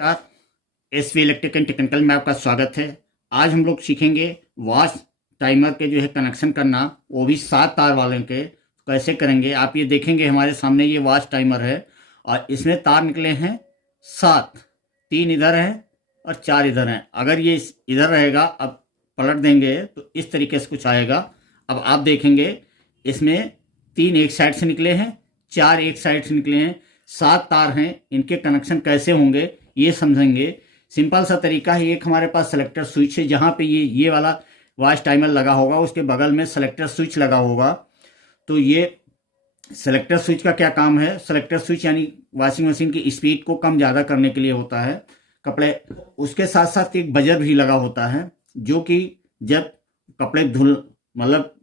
नमस्कार। SV electric and technical में आपका स्वागत है। आज हम लोग सीखेंगे वॉच टाइमर के जो है कनेक्शन करना, वो भी 7 तार वाले के कैसे करेंगे। आप ये देखेंगे हमारे सामने ये वॉच टाइमर है और इसमें तार निकले हैं 7, 3 इधर हैं और 4 इधर हैं। अगर ये इधर रहेगा, अब पलट देंगे तो इस तरीके से कुछ आएगा। अब आप देखेंगे इसमें 3 एक साइड से निकले हैं, 4 एक साइड से निकले हैं, 7 तार हैं। इनके कनेक्शन कैसे होंगे ये समझेंगे। सिंपल सा तरीका है। एक हमारे पास सेलेक्टर स्विच है, जहाँ पे ये वाला वॉच टाइमर लगा होगा, उसके बगल में सेलेक्टर स्विच लगा होगा। तो ये सेलेक्टर स्विच का क्या काम है? सेलेक्टर स्विच यानी वॉशिंग मशीन की स्पीड को कम ज़्यादा करने के लिए होता है। कपड़े उसके साथ साथ एक बजर भी लगा होता है, जो कि जब कपड़े धुल मतलब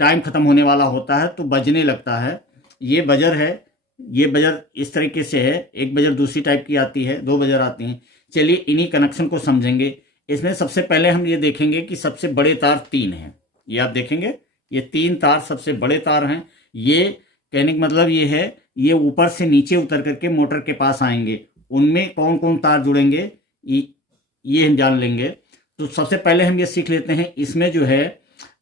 टाइम ख़त्म होने वाला होता है तो बजने लगता है। ये बजर है। ये बजर इस तरीके से है। एक बजर दूसरी टाइप की आती है, 2 बजर आती हैं। चलिए इन्हीं कनेक्शन को समझेंगे। इसमें सबसे पहले हम ये देखेंगे कि सबसे बड़े तार 3 हैं। ये आप देखेंगे ये 3 तार सबसे बड़े तार हैं। ये कहने का मतलब ये है, ये ऊपर से नीचे उतर करके मोटर के पास आएंगे। उनमें कौन कौन तार जुड़ेंगे ये हम जान लेंगे। तो सबसे पहले हम ये सीख लेते हैं। इसमें जो है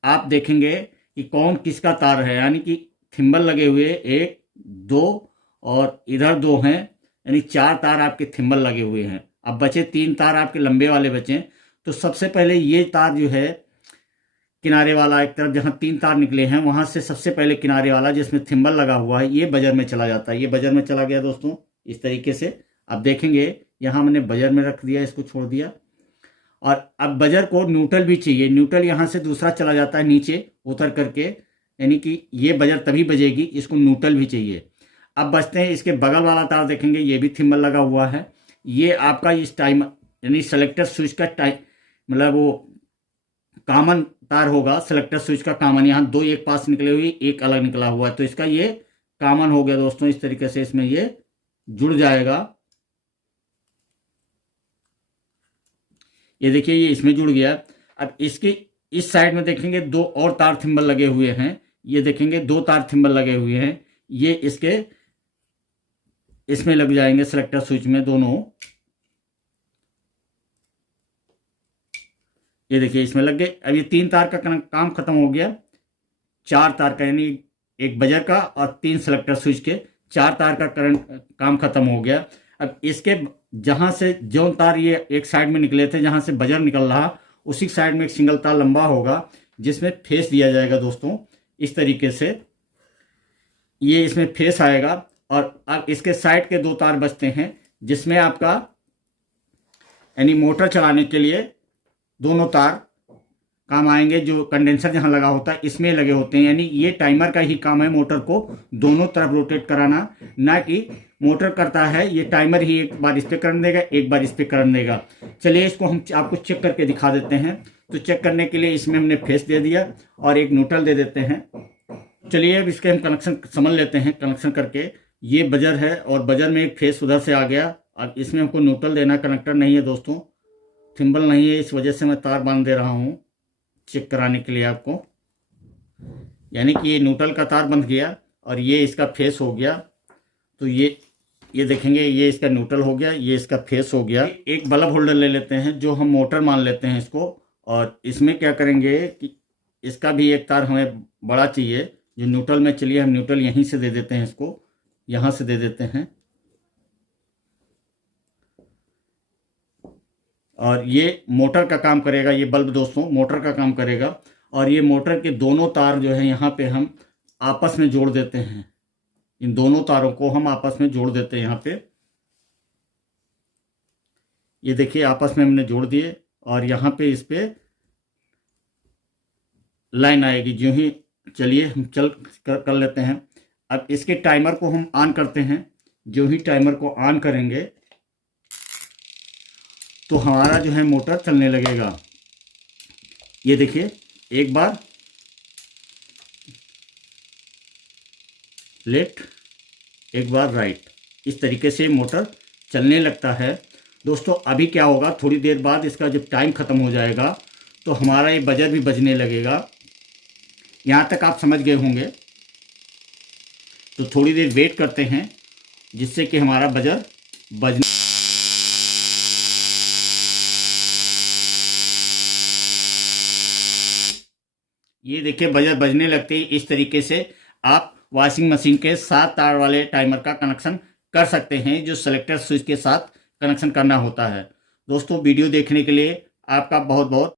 आप देखेंगे कि कौन किसका तार है, यानी कि थिम्बल लगे हुए 1, 2 और इधर 2 हैं, यानी 4 तार आपके थिम्बल लगे हुए हैं। अब बचे 3 तार आपके लंबे वाले बचे। तो सबसे पहले ये तार जो है किनारे वाला, एक तरफ जहां 3 तार निकले हैं वहां से सबसे पहले किनारे वाला जिसमें थिम्बल लगा हुआ है, ये बजर में चला जाता है। ये बजर में चला गया दोस्तों, इस तरीके से। अब देखेंगे यहां मैंने बजर में रख दिया, इसको छोड़ दिया। और अब बजर को न्यूट्रल भी चाहिए। न्यूट्रल यहां से दूसरा चला जाता है नीचे उतर करके, यानी कि ये बजर तभी बजेगी, इसको न्यूट्रल भी चाहिए। अब बचते हैं इसके बगल वाला तार, देखेंगे ये भी थिम्बल लगा हुआ है। ये आपका इस टाइम यानी सेलेक्टर स्विच का टाइम मतलब वो कॉमन तार होगा। सेलेक्टर स्विच का कॉमन, यहाँ 2 एक पास निकले हुए, एक अलग निकला हुआ है, तो इसका ये कॉमन हो गया दोस्तों। इस तरीके से इसमें ये जुड़ जाएगा। ये देखिए ये इसमें जुड़ गया। अब इसके इस साइड में देखेंगे 2 और तार थिम्बल लगे हुए हैं। ये देखेंगे 2 तार थिम्बल लगे हुए हैं। ये इसमें लग जाएंगे सेलेक्टर स्विच में दोनों। ये देखिए इसमें लग गए। अब ये 3 तार का काम खत्म हो गया। 4 तार का, यानी एक बजर का और 3 सेलेक्टर स्विच के, 4 तार का करंट काम खत्म हो गया। अब इसके जहां से जो तार ये एक साइड में निकले थे, जहां से बजर निकल रहा, उसी साइड में एक सिंगल तार लंबा होगा जिसमें फेस दिया जाएगा दोस्तों। इस तरीके से ये इसमें फेस आएगा। और अब इसके साइड के 2 तार बचते हैं, जिसमें आपका यानी मोटर चलाने के लिए दोनों तार काम आएंगे। जो कंडेंसर जहां लगा होता है इसमें लगे होते हैं, यानी ये टाइमर का ही काम है मोटर को दोनों तरफ रोटेट कराना, ना कि मोटर करता है। ये टाइमर ही एक बार इस पे करंट देगा, एक बार इस पे करंट देगा। चलिए इसको हम आपको चेक करके दिखा देते हैं। तो चेक करने के लिए इसमें हमने फेस दे दिया और एक न्यूट्रल दे देते हैं। चलिए अब इसके हम कनेक्शन समझ लेते हैं। कनेक्शन करके ये बजर है और बजर में एक फेस उधर से आ गया। अब इसमें हमको न्यूट्रल देना, कनेक्टर नहीं है दोस्तों, थिम्बल नहीं है, इस वजह से मैं तार बांध दे रहा हूँ चेक कराने के लिए आपको। यानी कि ये न्यूट्रल का तार बंध गया और ये इसका फेस हो गया। तो ये देखेंगे ये इसका न्यूट्रल हो गया, ये इसका फेस हो गया। एक बल्ब होल्डर ले लेते हैं, जो हम मोटर मान लेते हैं इसको। और इसमें क्या करेंगे कि इसका भी एक तार हमें बड़ा चाहिए जो न्यूट्रल में। चलिए हम न्यूट्रल यहीं से दे देते हैं, इसको यहाँ से दे देते हैं। और ये मोटर का काम करेगा। ये बल्ब दोस्तों मोटर का काम करेगा। और ये मोटर के दोनों तार जो है यहाँ पे हम आपस में जोड़ देते हैं। इन दोनों तारों को हम आपस में जोड़ देते हैं यहाँ पे। ये देखिए आपस में हमने जोड़ दिए और यहाँ पे इस पे लाइन आएगी जो ही। चलिए हम कर लेते हैं। अब इसके टाइमर को हम ऑन करते हैं। जो ही टाइमर को ऑन करेंगे तो हमारा जो है मोटर चलने लगेगा। ये देखिए एक बार लेफ्ट, एक बार राइट, इस तरीके से मोटर चलने लगता है दोस्तों। अभी क्या होगा, थोड़ी देर बाद इसका जब टाइम ख़त्म हो जाएगा तो हमारा ये बजर भी बजने लगेगा। यहाँ तक आप समझ गए होंगे। तो थोड़ी देर वेट करते हैं जिससे कि हमारा बजर बजने ये देखिए बजर बजने लगते ही इस तरीके से आप वॉशिंग मशीन के 7 तार वाले टाइमर का कनेक्शन कर सकते हैं, जो सेलेक्टर स्विच के साथ कनेक्शन करना होता है। दोस्तों वीडियो देखने के लिए आपका बहुत बहुत